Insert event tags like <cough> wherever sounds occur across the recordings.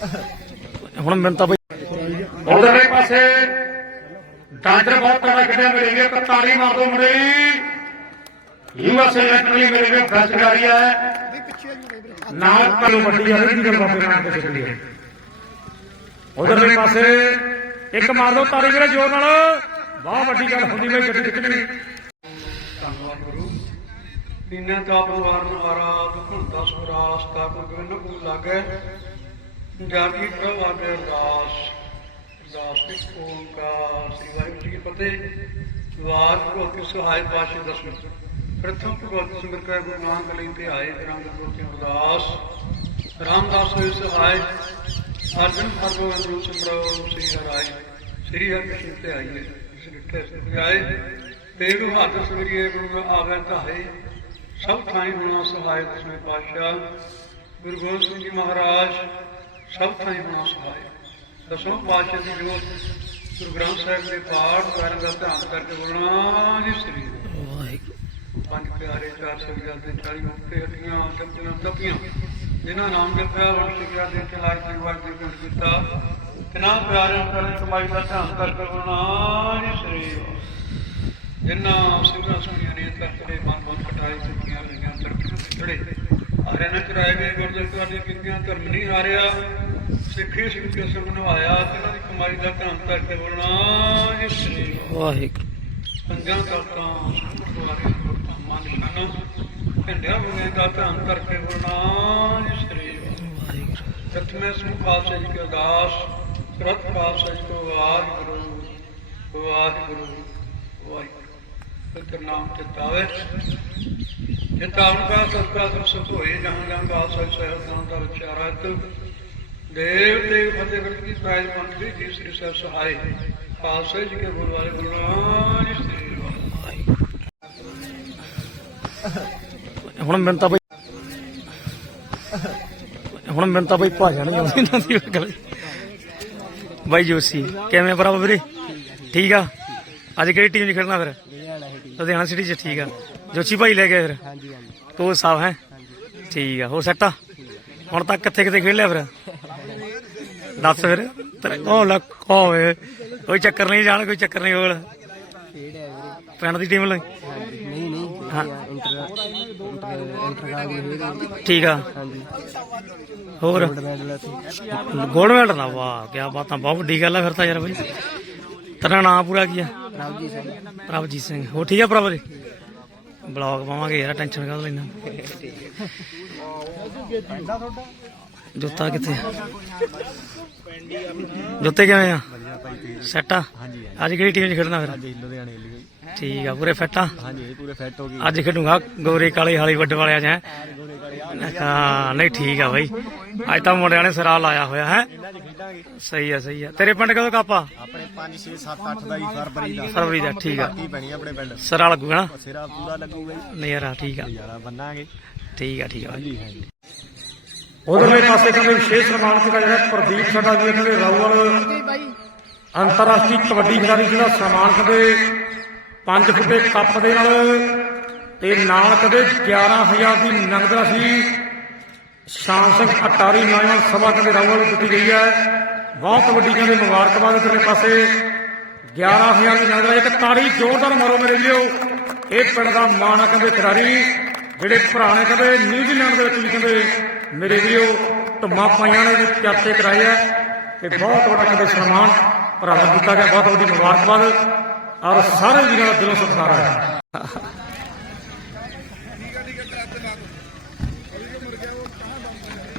ਹੁਣ ਮੈਨੂੰ ਤਾਂ ਬਈ ਉਧਰਲੇ ਪਾਸੇ ਡਾਂਜਰ ਬਹੁਤ ਤੜਾ ਕਿਤੇ ਮੇਰੇ ਇੱਕ ਤਾੜੀ ਮਾਰ ਦੋ ਮੁੰਡੇ ਯੂਐਸਏ ਇਲੈਕਟ੍ਰੋਨਿਕ ਮੇਰੇ ਵੀ ਫੈਸਟ ਕਰੀ ਹੈ। ਨਾਲ ਤੁਹਾਨੂੰ ਵੱਡੀ ਆ ਰਹੀ ਗੱਲ ਬਾਬੇ ਨਾਮ ਤੇ ਚੱਲੀ ਹੈ ਉਧਰਲੇ ਪਾਸੇ ਇੱਕ ਮਾਰ ਦੋ ਤਾੜੀ ਵੀਰੇ ਜ਼ੋਰ ਨਾਲ। ਬਹੁਤ ਵੱਡੀ ਗੱਲ ਹੁੰਦੀ ਬਈ ਗੱਡੀ ਖਿੱਚਣੀ ਧੰਨਵਾਦ ਗੁਰੂ ਦੀਨੇ ਦਾ ਪਰਵਾਰਨ ਆਰਾਧ ਹੁੰਦਾ ਸੁਰਾਸ ਦਾ ਕੋਈ ਗਵਨ ਕੋ ਲਾਗੇ ਜਾਤੀ ਪ੍ਰਭ ਆਗੇ ਅਰਦਾਸ ਅਰਦਾਸ ਦੀ ਓੰਕਾਰ, ਸ੍ਰੀ ਵਾਹਿਗੁਰੂ ਜੀ ਕੀ ਫਤਿਹ। ਵਾਰ ਕੋ ਕਿ ਸਹਾਇ ਪਾਸ਼ੇ ਦਸਵੇਂ। ਪ੍ਰਥਮ ਭਗਵਤ ਸਿਮਰ ਕੈ ਗੁਰੂ ਨਾਨਕ ਲਈ ਤੇ ਆਏ ਰੰਗ ਗੁਰਤੀ ਅਰਦਾਸ। ਰਾਮਦਾਸ ਹੋਏ ਸਹਾਇ ਅਰਜਨ ਭਗਵਾਨ ਨੂੰ ਸਿਮਰੋ ਸ੍ਰੀ ਹਰਾਇ ਸ੍ਰੀ ਹਰਿ ਕ੍ਰਿਸ਼ਨ ਤੇ ਆਈਏ ਇਸ ਰਿੱਠੇ ਸੇ ਆਏ। ਤੇਗ ਬਹਾਦਰ ਸਵਰੀਏ ਗੁਰੂ ਆਵੇ ਧਾਏ ਸਭ ਥਾਈ ਹੋਣਾ ਸਹਾਇ ਦਸਵੇਂ ਪਾਤਸ਼ਾਹ। ਗੁਰੂ ਗੋਬਿੰਦ ਸਿੰਘ ਜੀ ਮਹਾਰਾਜ ਸਭ ਥਾਈ ਹੋਣਾ ਸਹਾਇ ਦਸਵੇਂ ਪਾਤਸ਼ਾਹ ਦੀ ਜੋਤ ਗੁਰੂ ਗ੍ਰੰਥ ਸਾਹਿਬ ਦੇ ਪਾਠ ਕਰਨ ਦਾ ਧਿਆਨ ਕਰਕੇ ਬੋਲਣਾ ਜੀ ਸ੍ਰੀ ਵਾਹਿਗੁਰੂ। ਪੰਜ ਪਿਆਰੇ ਚਾਰ ਸੌ ਗਿਆਰ ਦੇ ਚਾਲੀ ਮੁਕਤੇ ਹੱਟੀਆਂ ਜਪੀਆਂ ਤਪੀਆਂ। ਜਿਨ੍ਹਾਂ ਨਾਮ ਜਪਿਆ ਵੰਸ਼ ਸਿੱਖਿਆ ਦੇ ਚਲਾਈ ਦੀ ਵਾਰ ਦੇ ਗੁਣ ਕੀਤਾ ਤਿਨਾਂ ਪਿਆਰਿਆਂ ਕਰਨ ਕਮਾਈ ਦਾ ਧਿਆਨ ਕਰਕੇ ਬੋਲਣਾ ਜੀ ਸ੍ਰੀ ਜਿਨ੍ਹਾਂ ਸਿੰਘਾਂ ਸੁਣੀਆਂ ਨੇ ਤਰਫੇ ਮਨ ਮਨ ਕਟਾਈ ਸੁਣੀਆਂ ਨਾ ਕਰਾਏ ਗਏ ਗੁਰਦੁਆਰੇ ਤੁਹਾਡੇ ਕਿੰਨੀਆਂ ਧਰਮ ਨਹੀਂ ਹਾਰਿਆ ਸਿੱਖੀ ਸਿੱਖ ਕੇ ਸਭ ਨਵਾਇਆ ਤਿਨਾਂ ਦੀ ਕਮਾਈ ਦਾ ਧਿਆਨ ਕਰਕੇ ਬੋਲਣਾ ਜੀ ਸ੍ਰੀ ਵਾਹਿਗੁਰੂ। ਪੰਜਾਂ ਤੱਕਾਂ ਗੁਰਦੁਆਰੇ ਗੁਰਧਾਮਾਂ ਨਿਸ਼ਾਨਾ ਝੰਡਿਆਂ ਹੋਣੇ ਦਾ ਧਿਆਨ ਕਰਕੇ ਬੋਲਣਾ ਸ੍ਰੀ ਵਾਹਿਗੁਰੂ। ਸਤਵੇਂ ਸਮੂਹ ਪਾਤਸ਼ਾਹ ਜੀ ਕੀ ਅਰਦਾਸ ਸੁਰਤ ਜੀ ਕੋ ਵਾਹਿਗੁਰੂ ਵਾਹਿਗੁਰੂ ਵਾਹਿਗੁਰੂ। ਨਾਮ ਤੇ ਤਾਵੇ ਜੇ ਤਾਵਨ ਕਾ ਸਤਿਕਾ ਸਭ ਸੁਖ ਹੋਏ ਜਹਾਂ ਜਹਾਂ ਪਾਤਸ਼ਾਹ ਸਹਿਬ ਨਾਮ ਦਾ ਵਿਚਾਰਤ ਦੇਵ ਦੇਵ ਫਤਿਹ ਗੁਰੂ ਕੀ ਸਾਜ ਮੰਤਰੀ ਜੀ ਸ੍ਰੀ ਸਾਹਿਬ ਸਹਾਇ ਪਾਤਸ਼ਾਹ ਜੀ ਕੇ ਗੁਰੂ ਵਾਲੇ ਗੁਰੂ ਜੀ ਸ੍ਰੀ ਵਾਹਿਗੁਰੂ ਹੁਣ ਮੈਨੂੰ ਤਾਂ ਬਈ ਹੁਣ ਮੈਨੂੰ ਤਾਂ ਬਈ ਭਾਜਣ ਜਾਂਦੀ ਨਾ ਦੀ ਗੱਲ। ਬਾਈ ਜੋਸੀ ਕਿਵੇਂ ਭਰਾ ਵੀਰੇ? ਠੀਕ ਆ? ਅੱਜ ਕਿਹੜੀ ਟੀਮ 'ਚ ਖੇਡਣਾ ਫਿਰ? ਲੁਧਿਆਣਾ ਸਿਟੀ 'ਚ ਠੀਕ ਆ। ਜੋਸ਼ੀ ਭਾਈ ਲੈ ਗਏ ਫਿਰ? ਹਾਂਜੀ ਹਾਂਜੀ। ਤੋ ਸਾਹਿਬ ਹੈ? ਠੀਕ ਆ ਹੋਰ ਸੈੱਟ ਆ? ਹੁਣ ਤੱਕ ਕਿੱਥੇ ਕਿੱਥੇ ਖੇਡ ਲਿਆ ਫਿਰ? ਦੱਸ ਫਿਰ। ਤੇਰੇ ਉਹ ਲੱਕ ਹੋਵੇ ਕੋਈ ਚੱਕਰ ਨਹੀਂ ਜਾਣ ਕੋਈ ਚੱਕਰ ਨਹੀਂ ਹੋਲ ਪਿੰਡ ਦੀ ਟੀਮ ਲਈ? ਨਹੀਂ ਨਹੀਂ ਹਾਂ। ਠੀਕ ਆ। ਹੋਰ? ਗੋਲਡ ਮੈਡਲ ਇੱਥੇ। ਗੋਲਡ ਮੈਡਲ ਦਾ ਵਾਹ ਕੀ ਬਾਤਾਂ ਬਹੁਤ ਵੱਡੀ ਗੱਲ ਆ ਫਿਰ ਤਾਂ ਯਾਰ ਬਈ। ਤੇਰਾ ਨਾਮ ਪੂਰਾ ਕੀ ਆ? ਸਿੰਘ। ਪ੍ਰਭਜੀਤ ਸਿੰਘ। ਹੋ ਠੀਕ ਆ ਭਰਾ ਜੀ? ਬਲੌਗ ਪਾਵਾਂਗੇ ਯਾਰ ਟੈਨਸ਼ਨ ਕਰ ਲੈਣਾ ਜੁੱਤਾ ਕਿੱਥੇ ਆ? ਜੁੱਤੇ ਕਿਵੇਂ ਆ? ਸੈੱਟ ਆ? ਅੱਜ ਕਿਹੜੀ ਟੀਮ 'ਚ ਖੇਡਣਾ ਫਿਰ? ਲੁਧਿਆਣੇ ਲਈ ਠੀਕ ਆ ਪੂਰੇ ਫਿੱਟ ਆ? ਹਾਂਜੀ ਇਹ ਪੂਰੇ ਫਿੱਟ ਹੋ ਗਏ। ਅੱਜ ਖੇਡੂੰਗਾ ਗੋਰੇ ਕਾਲੇ ਹਾਲੀ ਵੱਡ ਵਾਲਿਆਂ 'ਚ ਹੈਂ। ਹਾਂ ਨਹੀਂ ਠੀਕ ਆ ਬਾਈ। ਅੱਜ ਤਾਂ ਮੁੰਡਿਆਂ ਨੇ ਸਿਰਾ ਲਾਇਆ ਹੋਇਆ ਹੈ? ਸਹੀ ਆ ਸਹੀ ਆ। ਤੇਰੇ ਪਿੰਡ ਕਦੋਂ ਕਾਪਾ ਆਪਣੇ 5 6 7 8 ਦਾ ਹੀ ਫਰਵਰੀ ਦਾ। ਫਰਵਰੀ ਦਾ ਠੀਕ ਆ। ਭਰਤੀ ਪੈਣੀ ਆਪਣੇ ਪਿੰਡ। ਸਿਰਾ ਲੱਗੂਗਾ ਨਾ ਸਿਰਾ ਪੂਰਾ ਲੱਗੂਗਾ ਜੀ। ਨਜ਼ਾਰਾ ਠੀਕ ਆ। ਯਾਰਾ ਬੰਨਾਂਗੇ ਠੀਕ ਆ ਠੀਕ ਆ। ਹਾਂਜੀ ਹਾਂਜੀ। ਉਧਰਲੇ ਪਾਸੇ ਕਹਿੰਦੇ ਵਿਸ਼ੇਸ਼ ਸਨਮਾਨ ਕੀਤਾ ਜਿਹੜਾ ਪ੍ਰਦੀਪ ਸਾਡਾ ਜੀ ਕਹਿੰਦੇ ਰਾਉਲ ਅੰਤਰਰਾਸ਼ਟਰੀ ਕਬੱਡੀ ਖਿਡਾਰੀ ਜਿਹੜਾ ਸਨਮਾਨ ਕਹਿੰਦੇ 5 ਫੁੱਟ ਦੇ ਕੱਪ ਦੇ ਨਾਲ ਤੇ ਨਾਲ ਕਦੇ 11000 ਦੀ ਨਗਦ ਰਾਸ਼ੀ ਸ਼ਾਮ ਸਿੰਘ ਅਟਾਰੀ ਨੌਜਵਾਨ ਸਭਾ ਕਹਿੰਦੇ ਰਾਉਲ ਨੂੰ ਦਿੱਤੀ ਗਈ ਹੈ। ਬਹੁਤ ਵੱਡੀ ਕਹਿੰਦੇ ਮੁਬਾਰਕਬਾਦ ਇਧਰਲੇ ਪਾਸੇ। 11000 ਦੀ ਰਾਸ਼ੀ ਇੱਕ ਤਾੜੀ ਜ਼ੋਰਦਾਰ ਮਾਰੋ ਮੇਰੇ ਲਿਓ ਇਹ ਪਿੰਡ ਦਾ ਮਾਣ ਕਹਿੰਦੇ ਖਿਡਾਰੀ ਜਿਹੜੇ ਭਰਾ ਨੇ ਕਹਿੰਦੇ ਨਿਊਜ਼ੀਲੈਂਡ ਦੇ ਵਿੱਚ ਵੀ ਕਹਿੰਦੇ ਮੇਰੇ ਵੀਰੋ ਧੁੰਮਾ ਪਾਈਆਂ ਨੇ ਵੀ ਚਰਚੇ ਕਰਾਏ ਆ। ਤੇ ਬਹੁਤ ਵੱਡਾ ਕਹਿੰਦੇ ਸਨਮਾਨ ਭਰਾ ਦਾ ਕੀਤਾ ਗਿਆ ਬਹੁਤ ਵੱਡੀ ਮੁਬਾਰਕਬਾਦ। ਔਰ ਸਾਰੇ ਵੀਰਾਂ ਦਾ ਦਿਲੋਂ ਸਤਿਕਾਰ ਹੈ? <laughs> <laughs>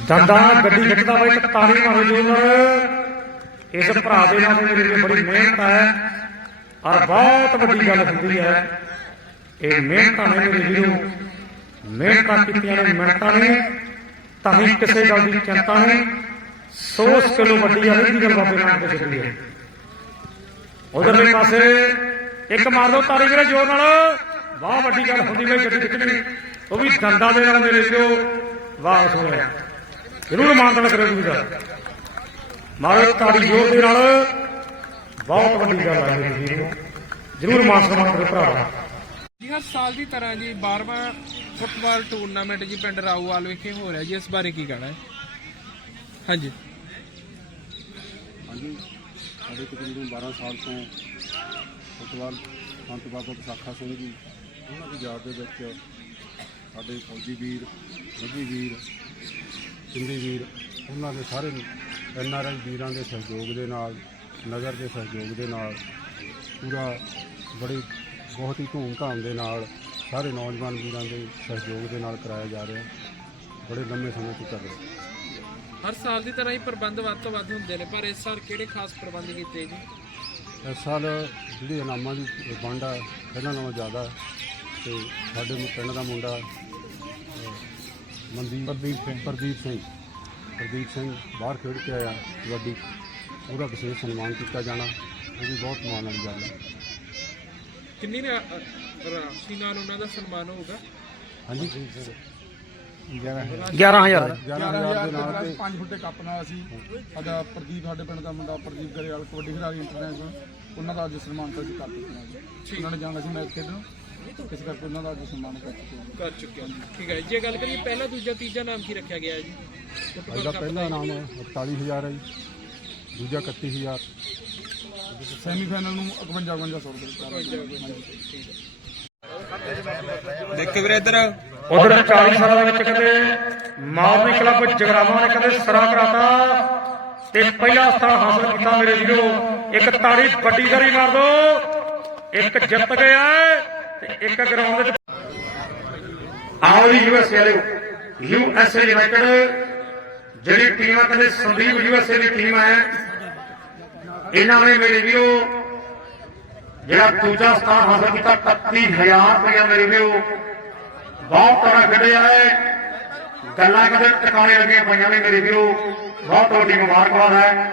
ਦੰਦਾ ਗੱਡੀ ਖਿੱਚਦਾ ਬਾਈ ਇੱਕ ਮਾਰੋ ਜੋਰ ਇਸ ਭਰਾ ਦੇ ਨਾਲ ਮੇਰੇ ਲਈ ਬੜੀ ਮਿਹਨਤ ਹੈ ਔਰ ਬਹੁਤ ਵੱਡੀ ਗੱਲ ਹੁੰਦੀ ਹੈ। ਇਹ ਮਿਹਨਤਾਂ ਨੇ ਮੇਰੇ ਵੀਰੋ, ਮਿਹਨਤਾਂ ਕੀਤੀਆਂ ਨੇ, ਮਿਹਨਤਾਂ ਨੇ। ਤਾਂ ਹੀ ਕਿਸੇ ਗੱਲ ਦੀ ਚਿੰਤਾ ਨਹੀਂ। 100 ਕਿਲੋ ਵੱਡੀ ਆ ਰਹੀ ਗੱਲ ਬਾਬੇ ਨਾਮ ਤੇ ਚੱਲੀ ਹੈ। ਉਧਰਲੇ ਪਾਸੇ ਇੱਕ ਮਾਰ ਦੋ ਤਾਰੀ ਵੀਰੇ ਜੋਰ ਨਾਲ। ਬਹੁਤ ਵੱਡੀ ਗੱਲ ਹੁੰਦੀ ਬਈ ਗੱਡੀ ਖਿੱਚਣੀ ਉਹ ਵੀ ਦੰਦਾਂ ਦੇ ਨਾਲ ਮੇਰੇ ਵੀਰੋ ਵਾਹ ਸੋਹਣਿਆ ਜ਼ਰੂਰ ਮਾਨਤਨ ਕਰਿਓ ਤੁਸੀਂ ਦਾ ਮਾਰੋ ਤਾੜੀ ਜੋਰ ਦੇ ਨਾਲ ਬਹੁਤ ਵੱਡੀ ਗੱਲ ਹੈ ਮੇਰੇ ਵੀਰੋ ਜ਼ਰੂਰ ਮਾਨ ਸਨਮਾਨ ਕਰੋ ਭਰਾ। ਜੀ ਹਰ ਸਾਲ ਦੀ ਤਰ੍ਹਾਂ ਜੀ 12ਵਾਂ ਫੁੱਟਬਾਲ ਟੂਰਨਾਮੈਂਟ ਜੀ ਪਿੰਡ ਰਾਊਵਾਲ ਵਿਖੇ ਹੋ ਰਿਹਾ ਜੀ। ਇਸ ਬਾਰੇ ਕੀ ਕਹਿਣਾ ਹੈ? ਹਾਂਜੀ। ਹਾਂਜੀ। ਸਾਡੇ ਤਕਰੀਬਨ 12 ਸਾਲ ਤੋਂ ਫੁੱਟਬਾਲ ਸੰਤ ਬਾਬਾ ਵਿਸਾਖਾ ਸਿੰਘ ਜੀ ਉਹਨਾਂ ਦੀ ਯਾਦ ਦੇ ਵਿੱਚ ਸਾਡੇ ਫੌਜੀ ਵੀਰ ਮੱਝੀ ਵੀਰ ਸਿੰਧੀ ਵੀਰ ਉਹਨਾਂ ਦੇ ਸਾਰੇ ਐਨ ਆਰ ਆਈ ਵੀਰਾਂ ਦੇ ਸਹਿਯੋਗ ਦੇ ਨਾਲ ਨਗਰ ਦੇ ਸਹਿਯੋਗ ਦੇ ਨਾਲ ਪੂਰਾ ਬੜੀ ਬਹੁਤ ਹੀ ਧੂਮ-ਧਾਮ ਦੇ ਨਾਲ ਸਾਰੇ ਨੌਜਵਾਨ ਵੀਰਾਂ ਦੇ ਸਹਿਯੋਗ ਦੇ ਨਾਲ ਕਰਾਇਆ ਜਾ ਰਿਹਾ। ਬੜੇ ਲੰਮੇ ਸਮੇਂ ਤੋਂ ਚੱਲ ਰਿਹਾ। ਹਰ ਸਾਲ ਦੀ ਤਰ੍ਹਾਂ ਹੀ ਪ੍ਰਬੰਧ ਵੱਧ ਤੋਂ ਵੱਧ ਹੁੰਦੇ ਨੇ ਪਰ ਇਸ ਸਾਲ ਕਿਹੜੇ ਖਾਸ ਪ੍ਰਬੰਧ ਕੀਤੇ ਜੀ? ਇਸ ਸਾਲ ਜਿਹੜੀ ਇਨਾਮਾਂ ਦੀ ਵੰਡ ਆ ਪਹਿਲਾਂ ਨਾਲੋਂ ਜ਼ਿਆਦਾ ਤੇ ਸਾਡੇ ਪਿੰਡ ਦਾ ਮੁੰਡਾ ਮਨਦੀਪ ਪ੍ਰਦੀਪ ਸਿੰਘ। ਪ੍ਰਦੀਪ ਸਿੰਘ। ਪ੍ਰਦੀਪ ਸਿੰਘ ਬਾਹਰ ਖੇਡ ਕੇ ਆਇਆ ਕਬੱਡੀ। ਉਹਦਾ ਵਿਸ਼ੇਸ਼ ਸਨਮਾਨ ਕੀਤਾ ਜਾਣਾ ਉਹ ਵੀ ਬਹੁਤ ਮਾਣ ਵਾਲੀ ਗੱਲ ਹੈ। ਕਿੰਨੀ ਰਾ- ਅ, ਰਾਸ਼ੀ ਨਾਲ ਉਹਨਾਂ ਦਾ ਸਨਮਾਨ ਹੋਊਗਾ? ਹਾਂਜੀ। 11000 11000 ਦੇ ਨਾਲ ਤੇ 5 ਫੁੱਟੇ ਕੱਪ ਨਾਲ ਅਸੀਂ ਸਾਡਾ ਪ੍ਰਦੀਪ ਸਾਡੇ ਪਿੰਡ ਦਾ ਮੁੰਡਾ ਪ੍ਰਦੀਪ ਗਰੇਵਾਲ ਕਬੱਡੀ ਖਿਡਾਰੀ ਇੰਟਰਨੈਸ਼ਨਲ ਉਹਨਾਂ ਦਾ ਅੱਜ ਸਨਮਾਨ ਕਰ ਕਰ ਦਿੱਤਾ। ਜੀ ਉਹਨਾਂ ਨੇ ਜਾਣਾ ਸੀ ਮੈਚ ਖੇਡਣ। ਇਸ ਕਰਕੇ ਉਹਨਾਂ ਦਾ ਅੱਜ ਸਨਮਾਨ ਕਰ ਜੀ। ਕਰ ਚੁੱਕੇ ਹਾਂ। ਠੀਕ ਹੈ ਜੇ। ਗੱਲ ਕਰੀਏ ਪਹਿਲਾ ਦੂਜਾ ਤੀਜਾ ਨਾਮ ਕੀ ਰੱਖਿਆ ਗਿਆ ਹੈ ਜੀ? ਅੱਜ ਦਾ ਪਹਿਲਾ ਦਾ ਇਨਾਮ 41000 ਹੈ ਜੀ। ਦੂਜਾ 31000 ਸੈਮੀਫਾਈਨਲ ਨੂੰ 51 51 ਸੌ ਰੁਪਏ ਦੇਖੋ ਵੀਰੇ ਇੱਧਰ। ਉਧਰ 40 ਸਾਲਾਂ ਦੇ ਵਿੱਚ ਕਹਿੰਦੇ ਮਾਲਵੀ ਕਲੱਬ ਜਗਰਾਵਾਂ ਨੇ ਕਹਿੰਦੇ ਸਰਾ ਕਰਾਤਾ ਤੇ ਪਹਿਲਾ ਸਥਾਨ ਹਾਸਲ ਕੀਤਾ ਮੇਰੇ ਵੀਰੋ। ਇੱਕ ਤਾੜੀ ਵੱਡੀ ਸਾਰੀ ਮਾਰ ਦੋ। ਇੱਕ ਜਿੱਤ ਗਿਆ। ਤੇ ਇੱਕ ਗਰਾਊਂਡ ਵਿੱਚ ਆਓ ਜੀ ਯੂਐਸਏ ਵਾਲਿਓ ਯੂਐਸਏ ਯੂਨਾਈਟਿਡ ਜਿਹੜੀ ਟੀਮ ਆ ਕਹਿੰਦੇ ਸੰਦੀਪ ਯੂਐਸਏ ਦੀ ਟੀਮ ਹੈ ਇਹਨਾਂ ਨੇ ਮੇਰੇ ਵੀਰੋ ਜਿਹੜਾ ਦੂਜਾ ਸਥਾਨ ਹਾਸਲ ਕੀਤਾ 31000 ਰੁਪਇਆ ਮੇਰੇ ਵੀਰੋ ਬਹੁਤ ਤੜਾ ਖੇਡਿਆ ਹੈ ਗੱਲਾਂ ਕਦੇ ਟਿਕਾਣੇ ਲੱਗੀਆਂ ਪਈਆਂ ਨੇ ਮੇਰੇ ਵੀਰੋ ਬਹੁਤ ਵੱਡੀ ਮੁਬਾਰਕਬਾਦ ਹੈ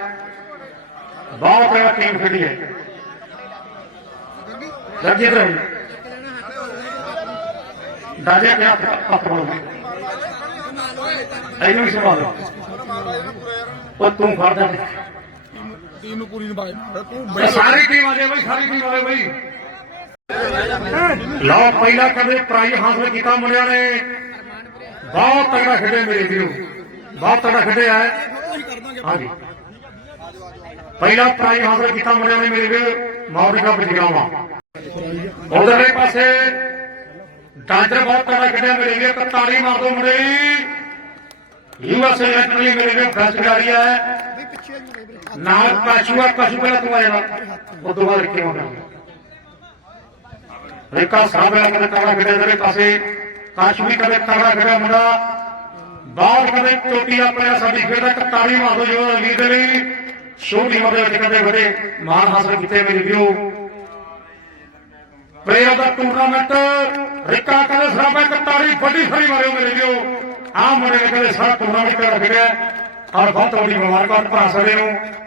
ਬਹੁਤ ਵਧੀਆ ਟੀਮ ਖੇਡੀ ਹੈ ਲੱਗੇ ਰਹੋ ਦਾਜੇ ਕੇ ਹੱਥ ਹੱਥ ਬਣੋ ਇਹਨੂੰ ਵੀ ਸੰਭਾਲੋ ਉਹ ਤੂੰ ਫੜ ਜਾ ਟੀਮ ਨੂੰ ਪੂਰੀ ਨਿਭਾਏ ਤੂੰ ਸਾਰੀ ਟੀਮ ਆ ਜਾਏ ਬਈ ਸਾਰੀ ਟੀਮ ਆ ਜਾਏ ਬਈ। ਲਓ ਪਹਿਲਾ ਕਦੇ ਪ੍ਰਾਈਜ਼ ਹਾਸਲ ਕੀਤਾ ਮੁੰਡਿਆਂ ਨੇ। ਬਹੁਤ ਤਗੜਾ ਖੇਡੇ ਮੇਰੇ ਵੀਰੋ। ਬਹੁਤ ਤਗੜਾ ਖੇਡਿਆ ਹੈ ਹਾਂਜੀ ਪਹਿਲਾ ਪ੍ਰਾਈਜ਼ ਹਾਸਲ ਕੀਤਾ ਮੁੰਡਿਆਂ ਨੇ ਮੇਰੇ ਵੀਰੋ। ਮੌਰੀ ਦਾ ਬਜਗਾਵਾ ਉਧਰਲੇ ਪਾਸੇ ਡਾਂਜਰ ਬਹੁਤ ਤਗੜਾ ਖੇਡਿਆ ਮੇਰੇ ਵੀਰੋ ਇੱਕ ਮਾਰ ਦੋ ਮੁੰਡੇ। ਯੂਐਸਏ ਐਟਲੀ ਮੇਰੇ ਵੀਰੋ ਬੈਸਟ ਖਿਡਾਰੀ ਹੈ। ਨਾਲ ਕਾਸ਼ੂਆ ਕਾਸ਼ੂ ਪਹਿਲਾਂ ਤੂੰ ਆ ਉਹ ਤੋਂ ਬਾਅਦ ਰਿੱਕੀ ਹੋਣਾ ਰੇਕਾ ਸਾਹਿਬ ਕਦੇ ਤਗੜਾ ਖੇਡਿਆ ਤੇਰੇ ਪਾਸੇ। ਕਾਸ਼ੂ ਵੀ ਕਦੇ ਤਗੜਾ ਖੇਡਿਆ ਮੁੰਡਾ। ਬਾਹਰ ਕਦੇ ਚੋਟੀ ਆਪਣੇ ਸਾਡੀ ਖੇਡ ਇੱਕ ਤਾੜੀ ਮਾਰ ਦੋ ਜੋ ਅਲੀ ਦੇ ਲਈ। ਛੋਟੀ ਮਦੇ ਕਦੇ ਬੜੇ ਮਾਨ ਹਾਸਲ ਕੀਤੇ ਮੇਰੇ ਵੀਰੋ। ਪਲੇਅਰ ਦਾ ਟੂਰਨਾਮੈਂਟ ਰਿਕਾ ਕਦੇ ਸਰਾਬਾ ਇੱਕ ਤਾੜੀ ਵੱਡੀ ਖੜੀ ਮਾਰਿਓ ਮੇਰੇ ਵੀਰੋ। ਆ ਮੁੰਡੇ ਨੇ ਕਦੇ ਸਾਰਾ ਟੂਰਨਾਮੈਂਟ ਰੱਖ ਖੇਡਿਆ ਔਰ ਬਹੁਤ ਵੱਡੀ ਮੁਬਾਰਕਾਂ ਭਰਾ ਸਾਡੇ ਨੂੰ।